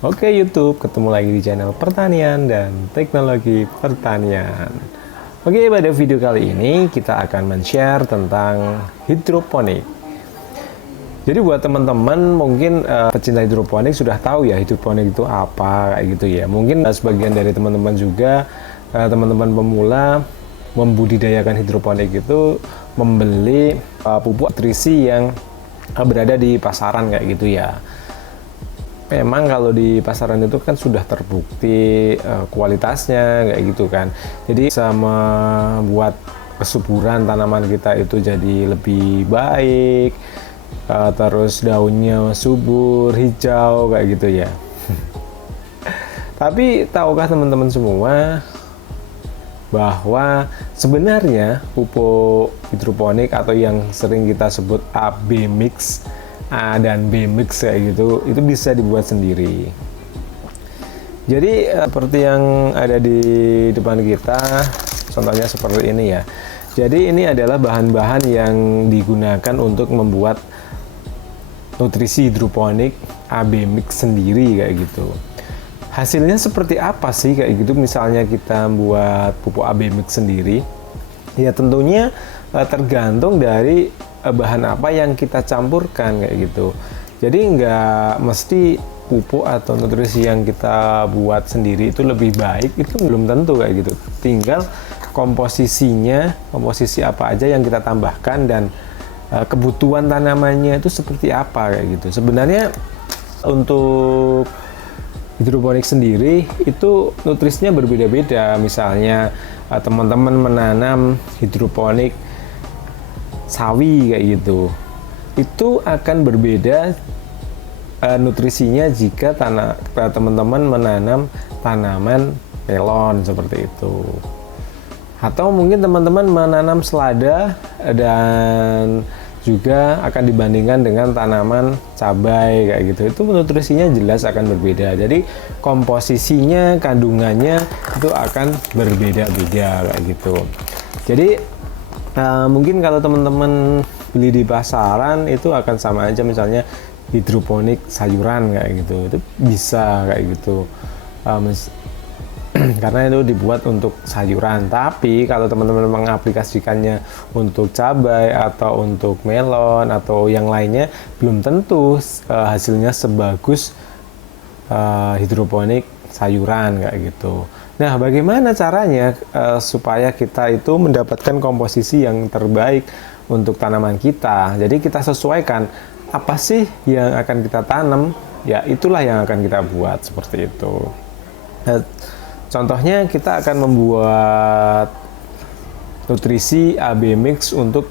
Oke YouTube, ketemu lagi di channel pertanian dan teknologi pertanian. Oke, pada video kali ini kita akan men-share tentang hidroponik. Jadi buat teman-teman mungkin pecinta hidroponik sudah tahu ya hidroponik itu apa kayak gitu ya. Mungkin sebagian dari teman-teman juga teman-teman pemula membudidayakan hidroponik itu membeli pupuk nutrisi yang berada di pasaran kayak gitu ya. Memang kalau di pasaran itu kan sudah terbukti kualitasnya kayak gitu kan. Jadi bisa membuat kesuburan tanaman kita itu jadi lebih baik, terus daunnya subur, hijau kayak gitu ya. Tapi tahukah teman-teman semua bahwa sebenarnya pupuk hidroponik atau yang sering kita sebut AB mix, A dan B mix kayak gitu, itu bisa dibuat sendiri. Jadi seperti yang ada di depan kita, contohnya seperti ini ya. Jadi ini adalah bahan-bahan yang digunakan untuk membuat nutrisi hidroponik AB mix sendiri kayak gitu. Hasilnya seperti apa sih kayak gitu? Misalnya kita buat pupuk AB mix sendiri, ya tentunya tergantung dari bahan apa yang kita campurkan kayak gitu. Jadi nggak mesti pupuk atau nutrisi yang kita buat sendiri itu lebih baik, itu belum tentu kayak gitu. Tinggal komposisinya, komposisi apa aja yang kita tambahkan dan kebutuhan tanamannya itu seperti apa kayak gitu. Sebenarnya untuk hidroponik sendiri itu nutrisinya berbeda-beda. Misalnya teman-teman menanam hidroponik sawi kayak gitu, itu akan berbeda nutrisinya jika teman-teman menanam tanaman melon seperti itu. Atau mungkin teman-teman menanam selada dan juga akan dibandingkan dengan tanaman cabai kayak gitu, itu nutrisinya jelas akan berbeda. Jadi komposisinya, kandungannya itu akan berbeda-beda kayak gitu. Jadi mungkin kalau teman-teman beli di pasaran itu akan sama aja, misalnya hidroponik sayuran kayak gitu, itu bisa kayak gitu. Karena itu dibuat untuk sayuran. Tapi kalau teman-teman mengaplikasikannya untuk cabai atau untuk melon atau yang lainnya, belum tentu hasilnya sebagus hidroponik sayuran kayak gitu. Nah, bagaimana caranya supaya kita itu mendapatkan komposisi yang terbaik untuk tanaman kita? Jadi kita sesuaikan apa sih yang akan kita tanam, ya itulah yang akan kita buat seperti itu. Contohnya kita akan membuat nutrisi AB mix untuk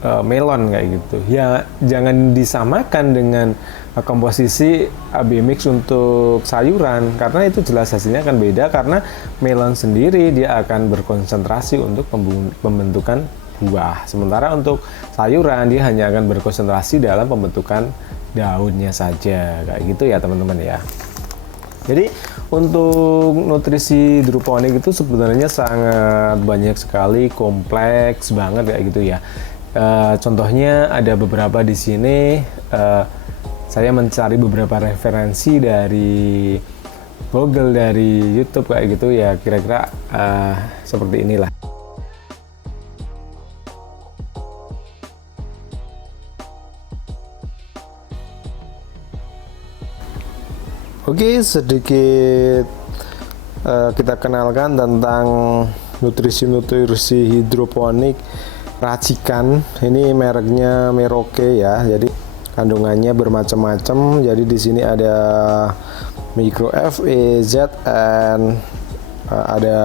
melon kayak gitu. Ya jangan disamakan dengan komposisi AB mix untuk sayuran, karena itu jelas hasilnya akan beda, karena melon sendiri dia akan berkonsentrasi untuk pembentukan buah, sementara untuk sayuran dia hanya akan berkonsentrasi dalam pembentukan daunnya saja kayak gitu ya teman-teman ya. Jadi untuk nutrisi hidroponik itu sebenarnya sangat banyak sekali, kompleks banget kayak gitu ya. Contohnya ada beberapa di sini. Saya mencari beberapa referensi dari Google, dari YouTube kayak gitu ya, kira-kira seperti inilah. Oke, sedikit kita kenalkan tentang nutrisi hidroponik racikan. Ini mereknya Merauke ya. Jadi kandungannya bermacam-macam. Jadi di sini ada mikro Fe, Zn, ada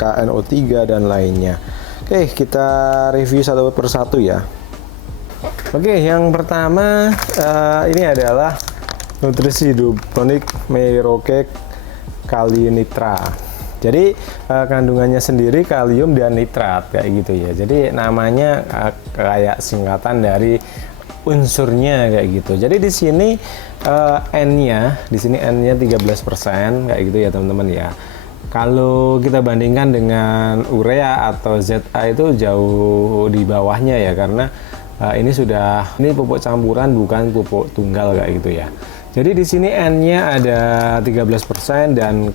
KNO3 dan lainnya. Oke, kita review satu persatu ya. Oke, yang pertama ini adalah nutrisi hidroponik Merauke kalium nitra. Jadi kandungannya sendiri kalium dan nitrat kayak gitu ya. Jadi namanya kayak singkatan dari unsurnya kayak gitu. Jadi di sini N-nya, di sini N-nya 13% kayak gitu ya teman-teman ya. Kalau kita bandingkan dengan urea atau Za itu jauh di bawahnya ya, karena ini pupuk campuran bukan pupuk tunggal kayak gitu ya. Jadi di sini N-nya ada 13% dan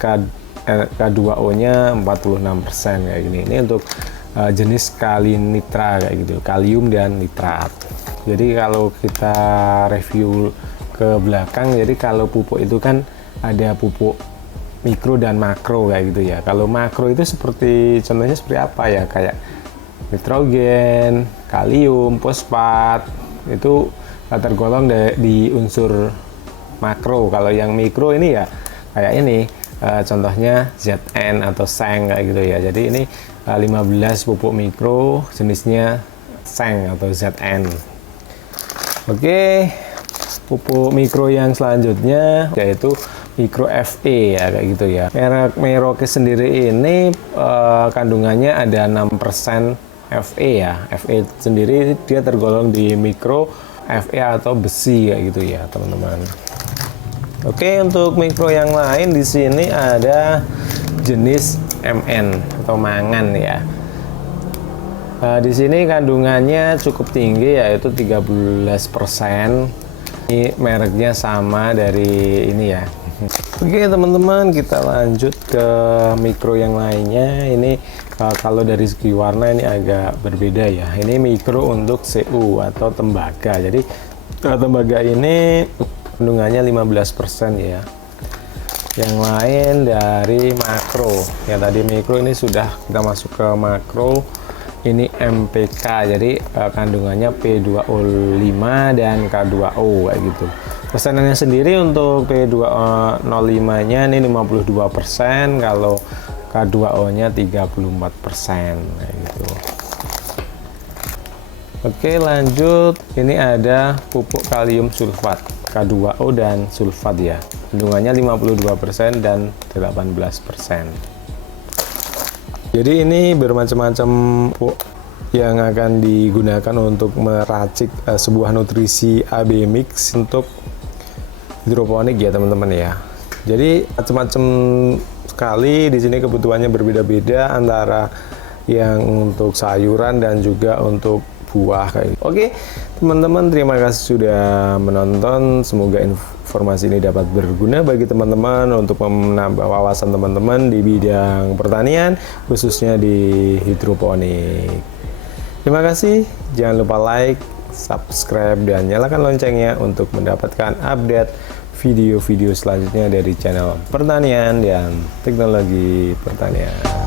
K2O-nya 46% kayak gini. Ini untuk jenis kali nitra kayak gitu, kalium dan nitrat. Jadi kalau kita review ke belakang, jadi kalau pupuk itu kan ada pupuk mikro dan makro kayak gitu ya. Kalau makro itu seperti contohnya seperti apa ya, kayak nitrogen, kalium, fosfat, itu tergolong di unsur makro. Kalau yang mikro ini ya kayak ini, contohnya Zn atau Seng kayak gitu ya. Jadi ini 15 pupuk mikro jenisnya Seng atau Zn. Oke, pupuk mikro yang selanjutnya yaitu Mikro Fe ya, kayak gitu ya. Merek Merauke sendiri ini kandungannya ada 6% Fe ya. Fe sendiri dia tergolong di mikro Fe atau besi kayak gitu ya, teman-teman. Oke, untuk mikro yang lain di sini ada jenis Mn atau mangan ya. Di sini kandungannya cukup tinggi yaitu 13%. Ini mereknya sama dari ini ya. Oke teman-teman, kita lanjut ke mikro yang lainnya. Ini kalau dari segi warna ini agak berbeda ya. Ini mikro untuk Cu atau tembaga. Jadi tembaga ini kandungannya 15% ya. Yang lain dari makro. Yang tadi mikro, ini sudah kita masuk ke makro. Ini MPK, jadi kandungannya P2O5 dan K2O kayak gitu. Persenannya sendiri untuk P2O5 nya ini 52%, kalau K2O nya 34% kayak gitu. Oke, lanjut. Ini ada pupuk kalium sulfat, K2O dan sulfat ya. Kandungannya 52% dan 18%. Jadi ini bermacam-macam pupuk yang akan digunakan untuk meracik sebuah nutrisi AB mix untuk hidroponik ya teman-teman ya. Jadi macam-macam sekali di sini, kebutuhannya berbeda-beda antara yang untuk sayuran dan juga untuk buah kayak gitu. Oke, teman-teman, terima kasih sudah menonton. Semoga informasi ini dapat berguna bagi teman-teman untuk menambah wawasan teman-teman di bidang pertanian, khususnya di hidroponik. Terima kasih. Jangan lupa like, subscribe, dan nyalakan loncengnya untuk mendapatkan update video-video selanjutnya dari channel pertanian dan teknologi pertanian.